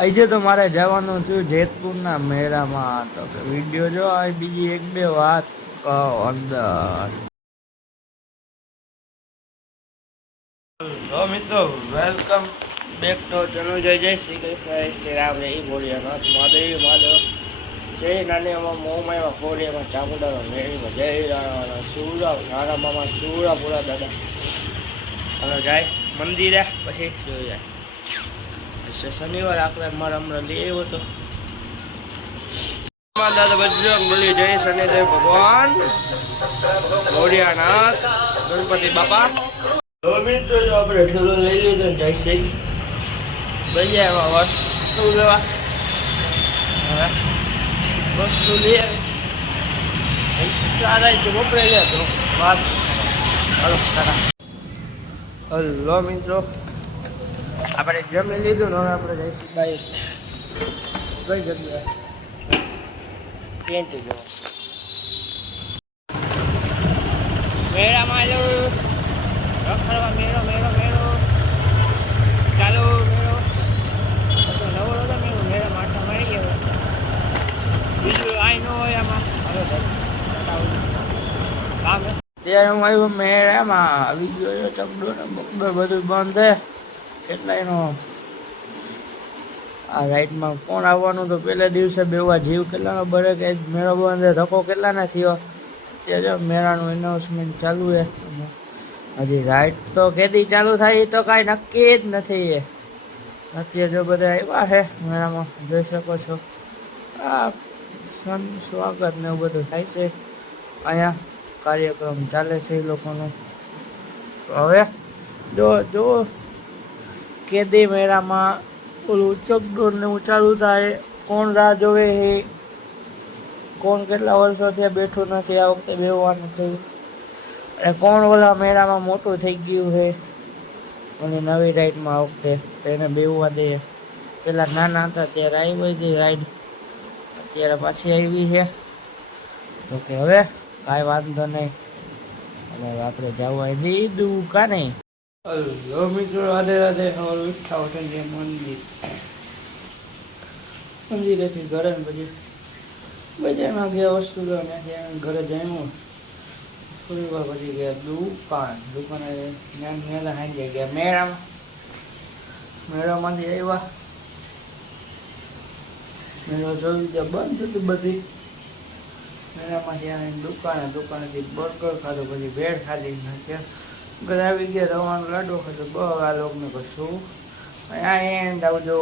આજે તો મારે જવાનું થયું જેતપુરના મેળામાં. તો વિડીયો જો આ બીજી એક બે વાત કહો અંદર. તો મિત્રો વેલકમ બેક ટુ ચેનલ. જય શ્રી કૃષ્ણ, શ્રી રામ, જય ભોળિયાનાથ, મહાદેવ મહાદેવ, જય નાની એમાં મોમાં એમાં ફોડીમાં ચામુંડામાં મેળીમાં જય રાણા સુરા નાના મામા સુરાપુરા દાદા. હવે જાય મંદિરે પછી જોઈ જાય. શનિવાર આપણે મારા હમણાં લઈ આવ્યો હતો દાદા બજરંગ બલી, જય શનિદેવ ભગવાન, ભોળિયાનાથ, ગણપતિ બાપા. તો મિત્રો જો આપણે ઠેલો લઈ લીધો ને જાય છે ભાઈ એમાં વસ્તુ લેવા. હવે વસ્તુ લઈ આવી સારા છે વપરાઈ ગયા તો વાત હલો સારા. હલો મિત્રો આપણે જમી લીધું ને હવે આપણે જઈશું બાઈક. કઈ જગ્યાએ ટેન્ટ જો મેળામાં રખડવા. મેળો મેળો મેળો ચાલો મેળો નવો હતો મેળો. મેળા માટે મળી ગયો બીજું આઈ ન હોય આમાં. હવે ત્યારે હું આવ્યો મેળામાં આવી ગયો. ચકડો ને બકડો બધું બંધ છે. કેટલા એનો આ રાઈડમાં કોણ આવવાનું તો પહેલા દિવસે બેવા જીવ કેટલાનો બરે કે મેળો બંધ ધક્કો કેટલાને થયો. ત્યારે મેળાનું એનાઉન્સમેન્ટ ચાલુ છે. હજી રાઈડ તો કેદી ચાલુ થાય તો કાંઈ નક્કી જ નથી. અત્યારે જો બધા આવ્યા છે મેળામાં જોઈ શકો છો. આ સ્વાગત ને એવું બધું થાય છે. અહીંયા કાર્યક્રમ ચાલે છે એ લોકોનો. હવે જો જો કેદી મેળામાં ઓલું ચકડોળ ને એવું ચાલુ થાય. કોણ રાહ જોવે છે, કોણ કેટલા વર્ષોથી બેઠું નથી આ વખતે બેહવાનું થયું, અને કોણ ઓલા મેળામાં મોટું થઈ ગયું છે અને નવી રાઈડમાં આ વખતે તેને બેહવા દે. પેલા નાના હતા ત્યારે આવી હતી રાઈડ, અત્યારે પાછી આવી છે. તો કે હવે કાંઈ વાંધો નહીં, અને આપણે જવા દીધું કા નહીં. હલો મિત્રો, રાધે રાધે. વિઠ્ઠાવસનજી મંદિરેથી ઘરે ને પછી બજારમાં ગયા વસ્તુ લેવા. ઘરે જમ્યું થોડી વાર પછી ગયા દુકાને મેળા હાંજે ગયા મેળામાં. મેળામાંથી આવ્યા, મેળો જોયું ત્યાં બંધ હતી બધી. મેળામાંથી આવીને દુકાનેથી બર્ગર ખાધું, પછી ભેળ ખાધી. ઘરે આવી ગયા રવાનો લાડુ ખાધો. આ લોકોને કશું અહીંયા એન્ડ આવજો.